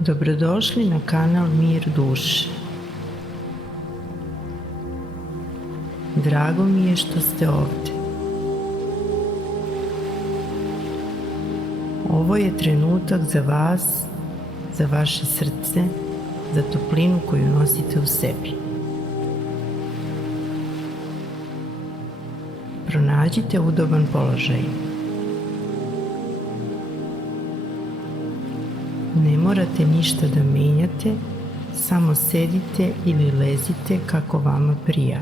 Dobrodošli na kanal Mir duše. Drago mi je što ste ovdje. Ovo je trenutak za vas, za vaše srce, za toplinu koju nosite u sebi. Pronađite udoban položaj. Ne morate ništa da menjate, samo sedite ili lezite kako vama prija.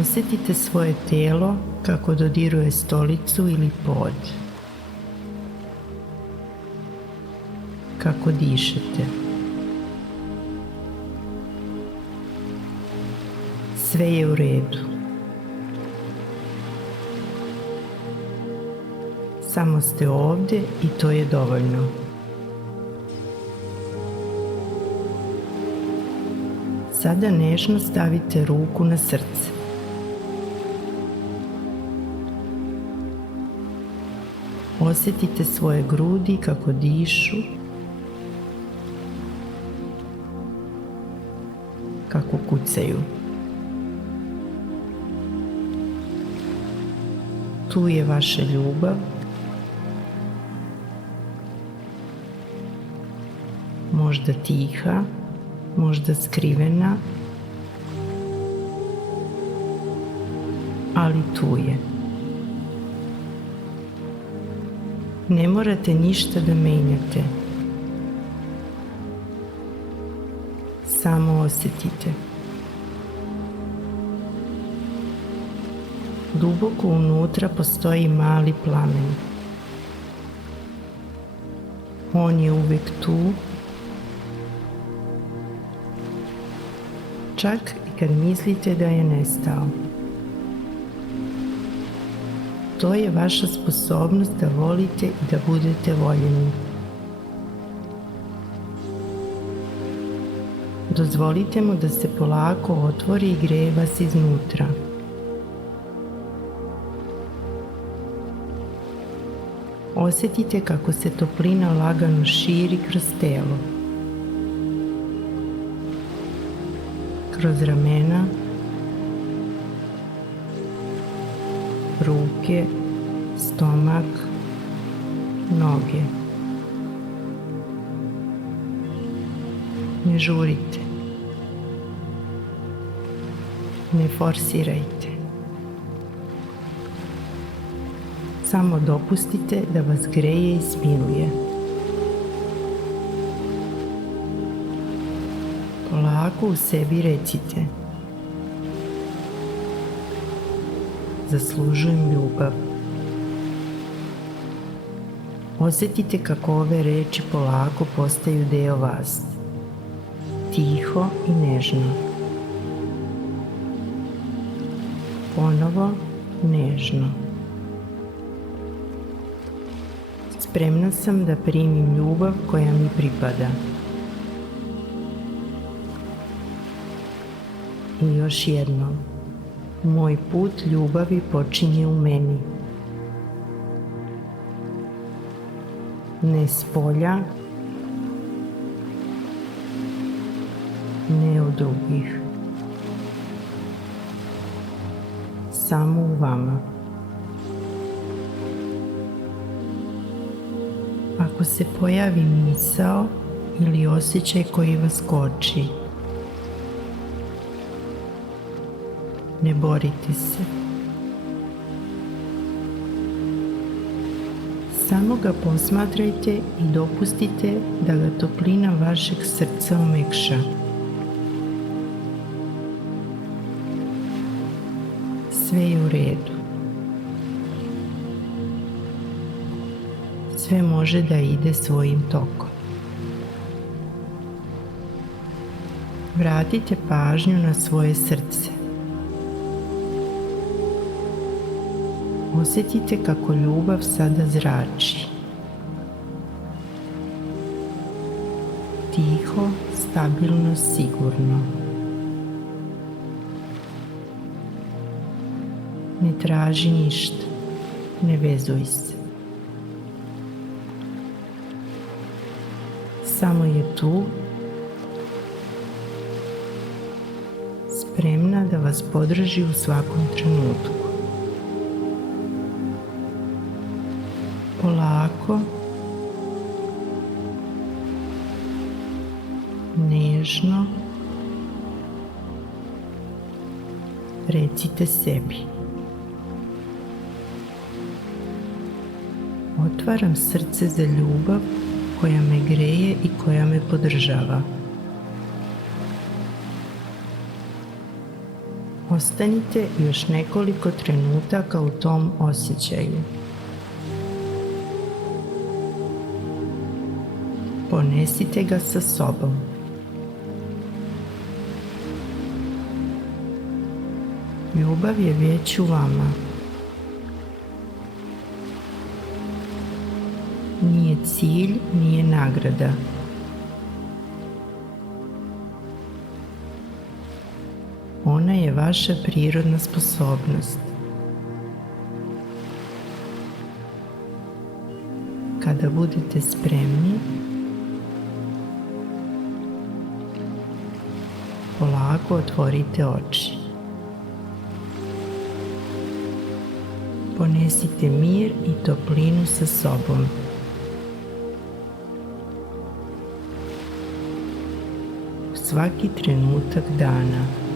Osjetite svoje telo kako dodiruje stolicu ili pod. Kako dišete. Sve je u redu. Samo ste ovdje i to je dovoljno. Sada nežno stavite ruku na srce. Osjetite svoje grudi kako dišu, kako kucaju. Tu je vaša ljubav. Možda tiha, možda skrivena, ali tu je. Ne morate ništa da menjate. Samo osjetite. Duboko unutra postoji mali plamen. On je uvek tu, čak i kad mislite da je nestao. To je vaša sposobnost da volite i da budete voljeni. Dozvolite mu da se polako otvori i greje vas iznutra. Osjetite kako se toplina lagano širi kroz telo. Kroz ramena, ruke, stomak, noge. Ne žurite. Ne forsirajte. Samo dopustite da vas greje i smiluje. Polako u sebi recite: zaslužujem ljubav. Osjetite kako ove reči polako postaju deo vas. Tiho i nežno. Ponovo nežno. Spremna sam da primim ljubav koja mi pripada. I još jednom. Moj put ljubavi počinje u meni. Ne spolja, ne od drugih. Samo u vama. Ako se pojavi misao ili osjećaj koji vas koči, ne borite se. Samo ga posmatrajte i dopustite da ga toplina vašeg srca omekša. Sve je u redu. Sve može da ide svojim tokom. Vratite pažnju na svoje srce. Osjetite kako ljubav sada zrači. Tiho, stabilno, sigurno. Ne traži ništa. Ne vezuj se. samo je tu, spremna da vas podrži u svakom trenutku. Polako, nežno, recite sebi: otvaram srce za ljubav koja me greje i koja me podržava. Ostanite još nekoliko trenutaka u tom osjećaju. Ponesite ga sa sobom. Ljubav je već u vama. Nije cilj, nije nagrada. Ona je vaša prirodna sposobnost. Kada budete spremni, polako otvorite oči. Ponesite mir i toplinu sa sobom. Svaki trenutak dana.